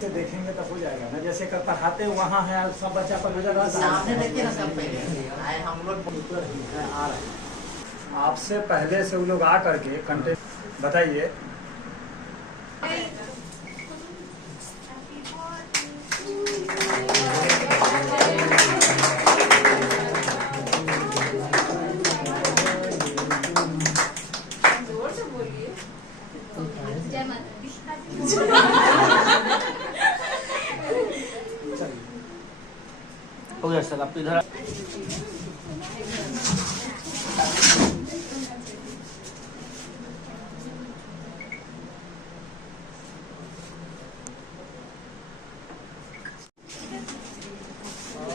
तो देखेंगे तो हो जाएगा ना, जैसे कर पढ़ाते वहाँ है सब बच्चा पर नजर सामने देखिए ना, सब पहले आए हम लोग आ रहे हैं। आपसे पहले से वो लोग आ करके कंटेंट बताइए। हो गया सर, आप इधर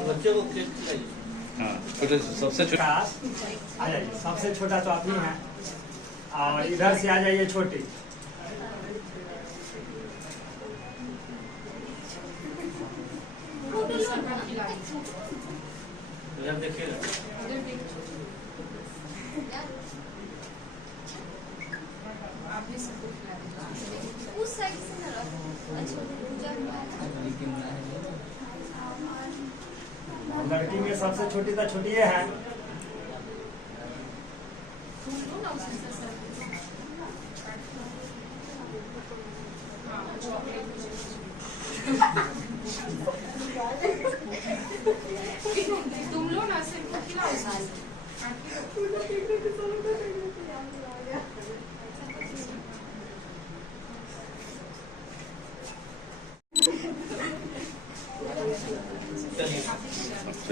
बच्चों को केक खिलाइए। हाँ, सबसे छोटा आ जाइए, सबसे छोटा तो आप ही हैं, और इधर से आ जाइए छोटी। इधर देखिएगा। उस साइड से ना रखो। अच्छा, लड़की में सबसे छोटी तो छोटी है। तुम लो ना, सिर्फ खिलाओ।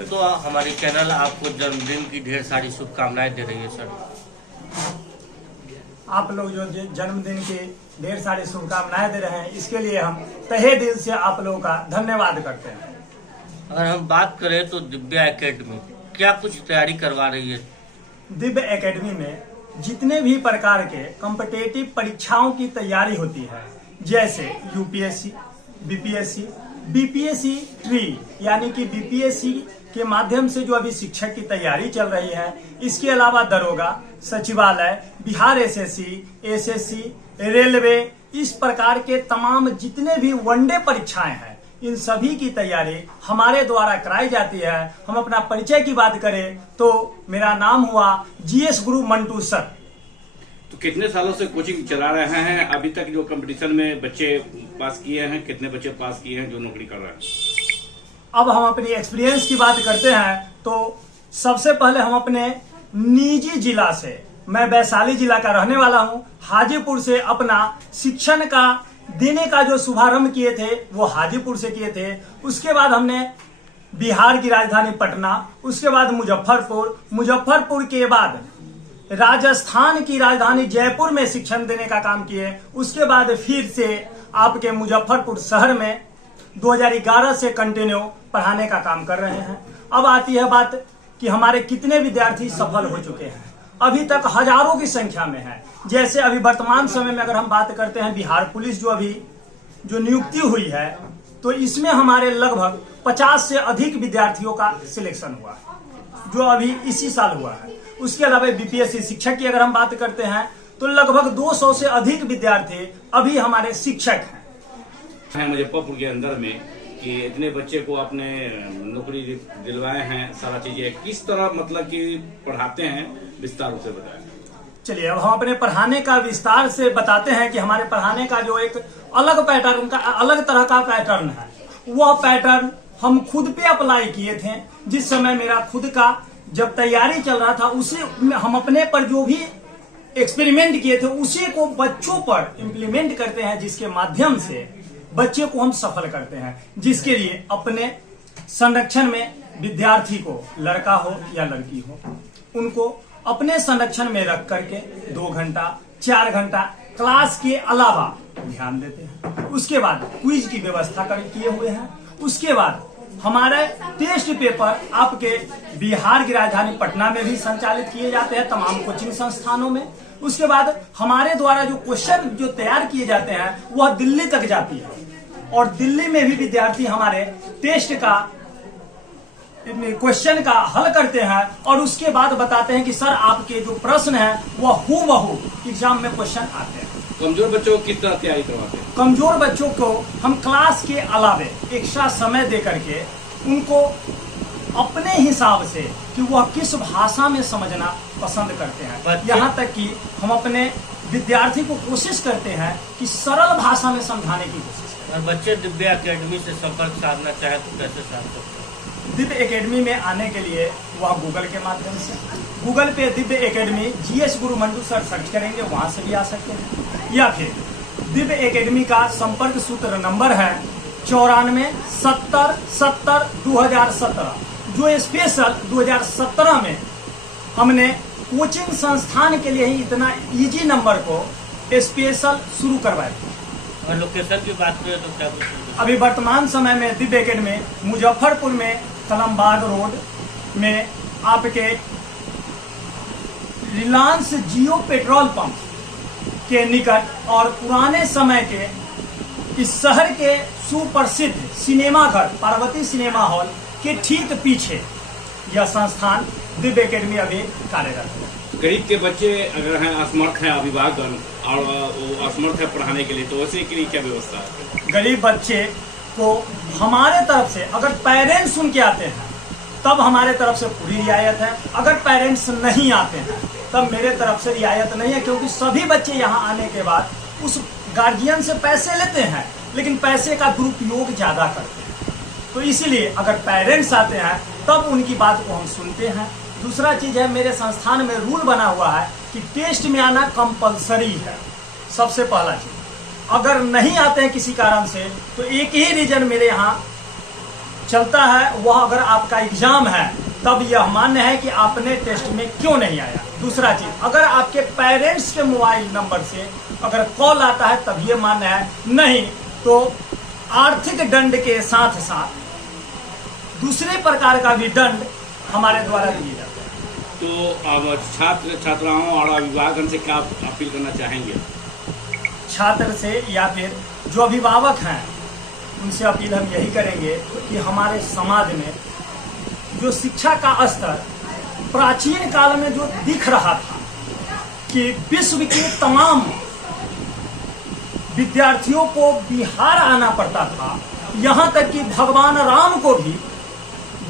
तो हमारी चैनल आपको जन्मदिन की ढेर सारी शुभकामनाएं दे रही है सर। आप लोग जो जन्मदिन की ढेर सारी शुभकामनाएं दे रहे हैं, इसके लिए हम तहे दिल से आप लोगों का धन्यवाद करते हैं। अगर हम बात करें तो दिव्या एकेडमी क्या कुछ तैयारी करवा रही है? दिव्य एकेडमी में जितने भी प्रकार के कॉम्पिटिटिव परीक्षाओं की तैयारी होती है, जैसे यूपीएससी, बीपीएससी, बीपीएससी ट्री यानी कि बीपीएससी के माध्यम से जो अभी शिक्षक की तैयारी चल रही है, इसके अलावा दरोगा, सचिवालय, बिहार एसएससी, एसएससी, रेलवे, इस प्रकार के तमाम जितने भी वनडे परीक्षाएं हैं, इन सभी की तैयारी हमारे द्वारा कराई जाती है। हम अपना परिचय की बात करें तो मेरा नाम हुआ जीएस गुरु मंटू सर। तो कितने सालों से कोचिंग चला रहे हैं? अभी तक जो कंपटीशन में बच्चे पास किए हैं, कितने बच्चे पास किए हैं जो नौकरी कर रहे हैं? अब हम अपनी एक्सपीरियंस की बात करते हैं तो सबसे पहले हम अपने निजी जिला से, मैं वैशाली जिला का रहने वाला हूं, हाजीपुर से अपना शिक्षण का देने का जो शुभारंभ किए थे वो हाजीपुर से किए थे। उसके बाद हमने बिहार की राजधानी पटना, उसके बाद मुजफ्फरपुर के बाद राजस्थान की राजधानी जयपुर में शिक्षण देने का काम किए। उसके बाद फिर से आपके मुजफ्फरपुर शहर में 2011 से कंटिन्यू पढ़ाने का काम कर रहे हैं। अब आती है बात कि हमारे कितने विद्यार्थी सफल हो चुके हैं। अभी तक हजारों की संख्या में है। जैसे अभी वर्तमान समय में अगर हम बात करते हैं बिहार पुलिस जो नियुक्ति हुई है, तो इसमें हमारे लगभग 50 से अधिक विद्यार्थियों का सिलेक्शन हुआ है, जो अभी इसी साल हुआ है। उसके अलावा बीपीएससी शिक्षक की अगर हम बात करते हैं तो लगभग 200 से अधिक विद्यार्थी अभी हमारे शिक्षक हैं। मुजफ्फरपुर के अंदर में कि इतने बच्चे को आपने नौकरी दिलवाए हैं, सारा चीजें किस तरह मतलब कि पढ़ाते हैं, विस्तार से बताएं। चलिए अब हम अपने पढ़ाने का विस्तार से बताते हैं कि हमारे पढ़ाने का जो एक अलग पैटर्न का अलग तरह का पैटर्न है, वह पैटर्न हम खुद पे अप्लाई किए थे। जिस समय मेरा खुद का जब तैयारी चल रहा था, उसे हम अपने पर जो भी एक्सपेरिमेंट किए थे उसी को बच्चों पर इम्प्लीमेंट करते हैं, जिसके माध्यम से बच्चे को हम सफल करते हैं। जिसके लिए अपने संरक्षण में विद्यार्थी को, लड़का हो या लड़की हो, उनको अपने संरक्षण में रख करके 2 घंटा 4 घंटा क्लास के अलावा ध्यान देते हैं। उसके बाद क्विज की व्यवस्था किए हुए हैं। उसके बाद हमारे टेस्ट पेपर आपके बिहार की राजधानी पटना में भी संचालित किए जाते हैं, तमाम कोचिंग संस्थानों में। उसके बाद हमारे द्वारा जो क्वेश्चन जो तैयार किए जाते हैं वह दिल्ली तक जाती है, और दिल्ली में भी विद्यार्थी हमारे टेस्ट का क्वेश्चन का हल करते हैं, और उसके बाद बताते हैं कि सर आपके जो प्रश्न है वह हूबहू एग्जाम में क्वेश्चन आते हैं। कमजोर बच्चों को किस तरह तैयारी करवाते हैं? कमजोर बच्चों को हम क्लास के अलावे एक्स्ट्रा समय दे करके उनको अपने हिसाब से कि वह किस भाषा में समझना पसंद करते हैं, बच्चे- यहाँ तक कि हम अपने विद्यार्थी को कोशिश करते हैं कि सरल भाषा में समझाने की कोशिश करें। और बच्चे दिव्य एकेडमी से संपर्क साधना चाहे तो कैसे साध सकते हैं? दिव्य एकेडमी में आने के लिए वह गूगल के माध्यम से गूगल पे दिव्य एकेडमी GS गुरु मंडू सर सर्च करेंगे, वहां से भी आ सकते हैं। या फिर दिव्य एकेडमी का संपर्क सूत्र नंबर है 9470702017, जो स्पेशल 2017 में हमने कोचिंग संस्थान के लिए ही इतना इजी नंबर को स्पेशल शुरू करवाया था। और लोकेशन की बात करें तो क्या बोलते? अभी वर्तमान समय में दिव्य एकेडमी मुजफ्फरपुर में कलमबाग रोड में आपके रिलायंस जियो पेट्रोल पंप के निकट और पुराने समय के इस शहर के सुप्रसिद्ध सिनेमा घर पार्वती सिनेमा हॉल के ठीक पीछे यह संस्थान दिव्य एकेडमी अभी कार्यरत है। गरीब के बच्चे अगर हैं, असमर्थ है अभिभावक और वो असमर्थ है पढ़ाने के लिए, तो वैसे के लिए क्या व्यवस्था है? गरीब बच्चे को हमारे तरफ से अगर पेरेंट्स सुन के आते हैं तब हमारे तरफ से पूरी रियायत है, अगर पेरेंट्स नहीं आते हैं तब मेरे तरफ से रियायत नहीं है, क्योंकि सभी बच्चे यहाँ आने के बाद उस गार्जियन से पैसे लेते हैं लेकिन पैसे का दुरुपयोग ज्यादा करते हैं। तो इसीलिए अगर पेरेंट्स आते हैं तब उनकी बात को हम सुनते हैं। दूसरा चीज है, मेरे संस्थान में रूल बना हुआ है कि टेस्ट में आना कंपलसरी है। सबसे पहला चीज, अगर नहीं आते हैं किसी कारण से तो एक ही रीजन मेरे यहाँ चलता है, वह अगर आपका एग्जाम है तब यह मान्य है कि आपने टेस्ट में क्यों नहीं आया। दूसरा चीज, अगर आपके पेरेंट्स के मोबाइल नंबर से अगर कॉल आता है तब ये मान्य है, नहीं तो आर्थिक दंड के साथ साथ दूसरे प्रकार का भी दंड हमारे द्वारा दिए जाते हैं। तो अब छात्र छात्राओं और अभिभावक से क्या अपील करना चाहेंगे? छात्र से या फिर जो अभिभावक हैं उनसे अपील हम यही करेंगे कि हमारे समाज में जो शिक्षा का स्तर प्राचीन काल में जो दिख रहा था कि विश्व के तमाम विद्यार्थियों को बिहार आना पड़ता था, यहाँ तक कि भगवान राम को भी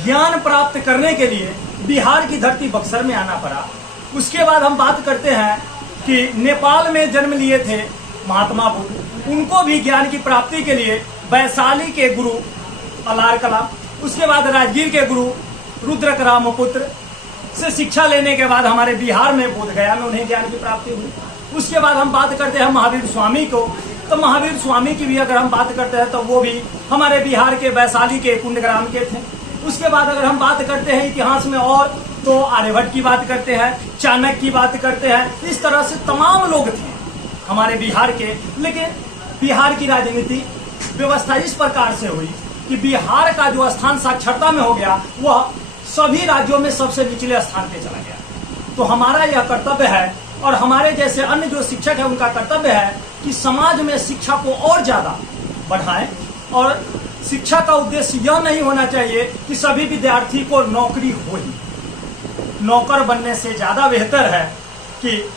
ज्ञान प्राप्त करने के लिए बिहार की धरती बक्सर में आना पड़ा। उसके बाद हम बात करते हैं कि नेपाल में जन्म लिए थे महात्मा बुद्ध, उनको भी ज्ञान की प्राप्ति के लिए वैशाली के गुरु अलार कलाम, उसके बाद राजगीर के गुरु रुद्रक रामपुत्र से शिक्षा लेने के बाद हमारे बिहार में बोध गया में उन्हें ज्ञान की प्राप्ति हुई। उसके बाद हम बात करते हैं महावीर स्वामी को, तो महावीर स्वामी की भी अगर हम बात करते हैं तो वो भी हमारे बिहार के वैशाली के कुंडग्राम के थे। उसके बाद अगर हम बात करते हैं इतिहास में और तो आर्यभट्ट की बात करते हैं, चाणक्य की बात करते हैं, इस तरह से तमाम लोग थे हमारे बिहार के। लेकिन बिहार की राजनीति व्यवस्था इस प्रकार से हुई कि बिहार का जो स्थान साक्षरता में हो गया वह सभी राज्यों में सबसे निचले स्थान पे चला गया। तो हमारा यह कर्तव्य है और हमारे जैसे अन्य जो शिक्षक है उनका कर्तव्य है कि समाज में शिक्षा को और ज्यादा बढ़ाएं। और शिक्षा का उद्देश्य यह नहीं होना चाहिए कि सभी विद्यार्थी को नौकरी हो ही, नौकर बनने से ज्यादा बेहतर है कि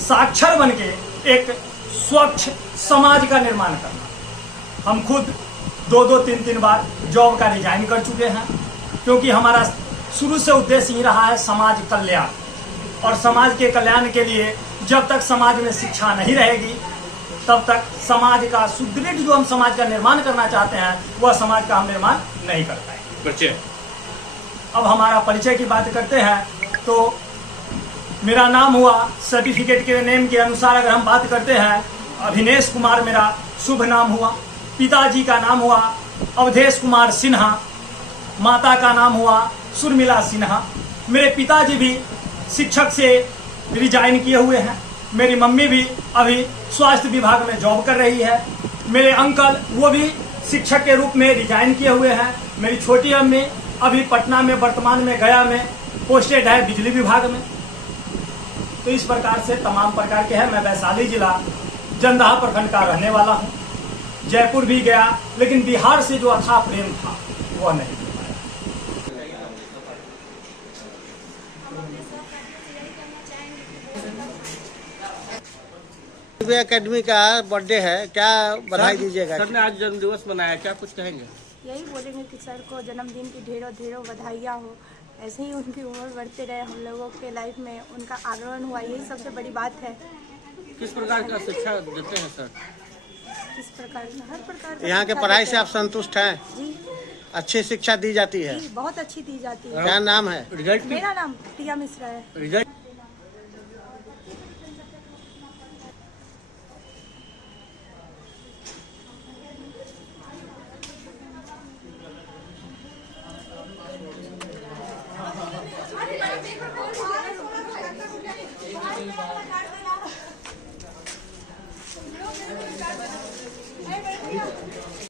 साक्षर बन के एक स्वच्छ समाज का निर्माण करना। हम खुद 2-3 बार जॉब का रिजाइन कर चुके हैं, क्योंकि हमारा शुरू से उद्देश्य ही रहा है समाज कल्याण। और समाज के कल्याण के लिए जब तक समाज में शिक्षा नहीं रहेगी तब तक समाज का सुदृढ़ जो हम समाज का निर्माण करना चाहते हैं वह समाज का हम निर्माण नहीं कर पाएंगे। परिचय, अब हमारा परिचय की बात करते हैं तो मेरा नाम हुआ, सर्टिफिकेट के नेम के अनुसार अगर हम बात करते हैं, अभिनेश कुमार मेरा शुभ नाम हुआ। पिताजी का नाम हुआ अवधेश कुमार सिन्हा, माता का नाम हुआ सुरमिला सिन्हा। मेरे पिताजी भी शिक्षक से रिजाइन किए हुए हैं। मेरी मम्मी भी अभी स्वास्थ्य विभाग में जॉब कर रही है। मेरे अंकल वो भी शिक्षक के रूप में रिजाइन किए हुए हैं। मेरी छोटी अम्मी अभी पटना में वर्तमान में गया में पोस्टेड है बिजली विभाग में। तो इस प्रकार से तमाम प्रकार के हैं। मैं वैशाली जिला जंदाहा प्रखंड का रहने वाला हूँ। जयपुर भी गया लेकिन बिहार से जो अथाह प्रेम था वह नहीं। एकेडमी का बर्थडे है, क्या बधाई दीजिएगा? सर ने आज जन्म दिवस मनाया, क्या कुछ कहेंगे? यही बोलेंगे कि सर को जन्मदिन की ढेरों ढेरों बधाइयाँ हो। ऐसे ही उनकी उम्र बढ़ते रहे, हम लोगों के लाइफ में उनका आगमन हुआ, यही सबसे बड़ी बात है। किस प्रकार का शिक्षा देते हैं सर? किस प्रकार से? हर प्रकार का यहाँ के शिक्षा पढ़ाई देते से आप हैं। संतुष्ट हैं? जी अच्छी शिक्षा दी जाती है? जी, बहुत अच्छी दी जाती है। क्या नाम है? रिजल्ट मेरा नाम प्रिया मिश्रा है। रिजल्ट